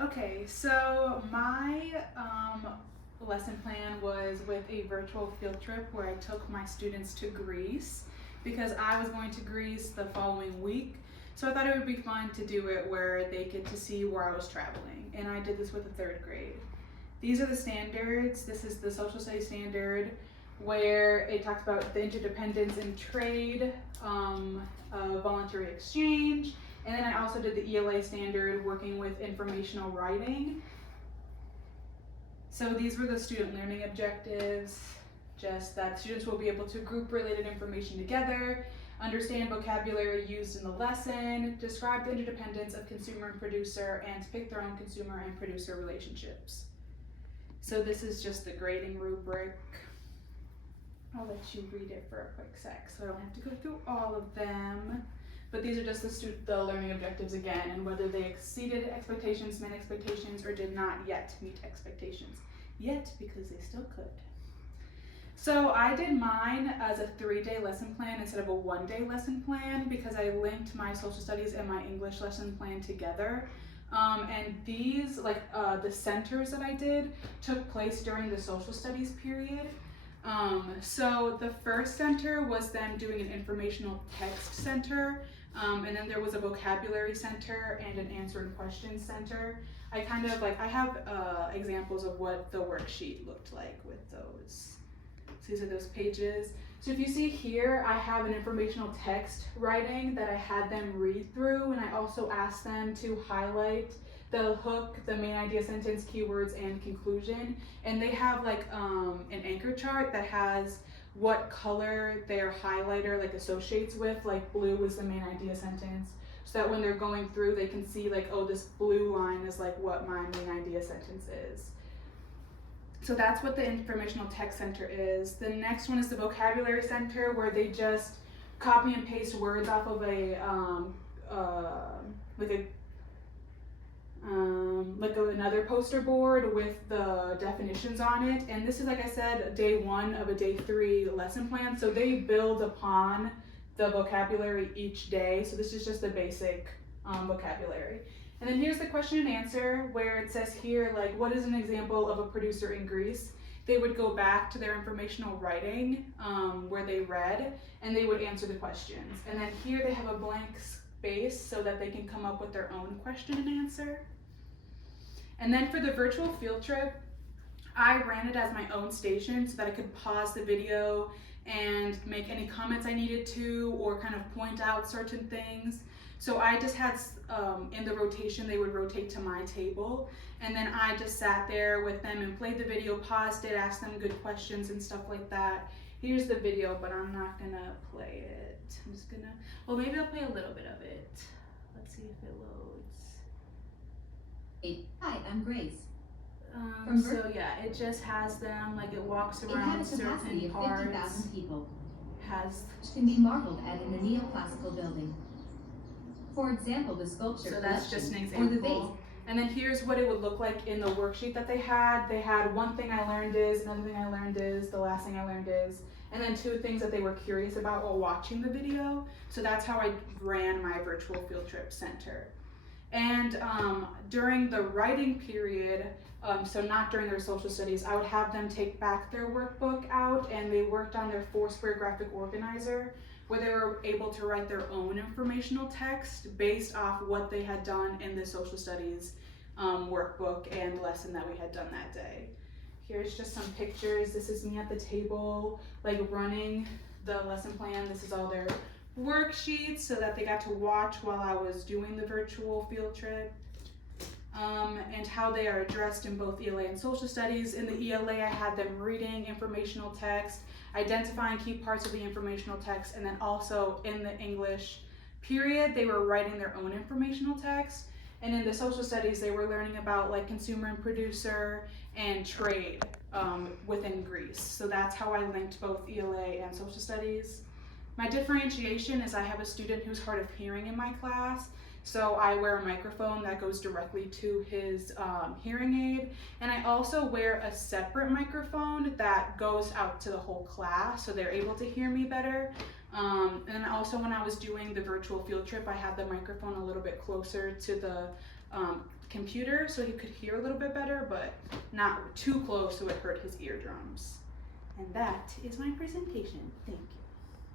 Okay, so my lesson plan was with a virtual field trip where I took my students to Greece because I was going to Greece the following week. So I thought it would be fun to do it where they get to see where I was traveling. And I did this with the third grade. These are the standards. This is the social studies standard where it talks about the interdependence in trade, voluntary exchange, and then I also did the ELA standard working with informational writing. So these were the student learning objectives, just that students will be able to group related information together, understand vocabulary used in the lesson, describe the interdependence of consumer and producer, and pick their own consumer and producer relationships. So this is just the grading rubric. I'll let you read it for a quick sec so I don't have to go through all of them. But these are just the learning objectives again, and whether they exceeded expectations, met expectations, or did not yet meet expectations. Yet, because they still could. So I did mine as a 3-day lesson plan instead of a 1-day lesson plan because I linked my social studies and my English lesson plan together. And these, the centers that I did, took place during the social studies period. So the first center was them doing an informational text center, and then there was a vocabulary center and an answer and questions center. I have examples of what the worksheet looked like with those. So these are those pages. So if you see here, I have an informational text writing that I had them read through, and I also asked them to highlight the hook, the main idea, sentence, keywords, and conclusion. And they have an anchor chart that has what color their highlighter associates with. Like blue is the main idea sentence, so that when they're going through, they can see oh, this blue line is what my main idea sentence is. So that's what the informational text center is. The next one is the vocabulary center, where they just copy and paste words off of another poster board with the definitions on it. And this is, like I said, day 1 of a day 3 lesson plan. So they build upon the vocabulary each day. So this is just the basic vocabulary. And then here's the question and answer, where it says here, what is an example of a producer in Greece? They would go back to their informational writing where they read, and they would answer the questions. And then here they have a blank space so that they can come up with their own question and answer. And then for the virtual field trip, I ran it as my own station so that I could pause the video and make any comments I needed to, or kind of point out certain things. So I just had, in the rotation, they would rotate to my table, and then I just sat there with them and played the video, paused it, asked them good questions and stuff like that. Here's the video, but I'm not gonna play it. I'm just gonna, well, maybe I'll play a little bit of it. Let's see if it loads. Hi, I'm Grace. So yeah, it just has them, it walks around certain parts. 50,000 people. Which can be marveled at in the neoclassical building. For example, the sculpture. So that's just an or the vase. example. And then here's what it would look like in the worksheet that they had. They had one thing I learned is, another thing I learned is, the last thing I learned is, and then 2 things that they were curious about while watching the video. So that's how I ran my virtual field trip center. And during the writing period, so not during their social studies, I would have them take back their workbook out, and they worked on their 4-square graphic organizer, where they were able to write their own informational text based off what they had done in the social studies workbook and lesson that we had done that day. Here's just some pictures. This is me at the table, running the lesson plan. This is all their worksheets so that they got to watch while I was doing the virtual field trip. And how they are addressed in both ELA and social studies. In the ELA, I had them reading informational text, identifying key parts of the informational text, and then also in the English period, they were writing their own informational text. And in the social studies, they were learning about consumer and producer and trade within Greece. So that's how I linked both ELA and social studies. My differentiation is I have a student who's hard of hearing in my class. So I wear a microphone that goes directly to his hearing aid. And I also wear a separate microphone that goes out to the whole class, so they're able to hear me better. And then also when I was doing the virtual field trip, I had the microphone a little bit closer to the computer so he could hear a little bit better, but not too close so it hurt his eardrums. And that is my presentation. Thank you.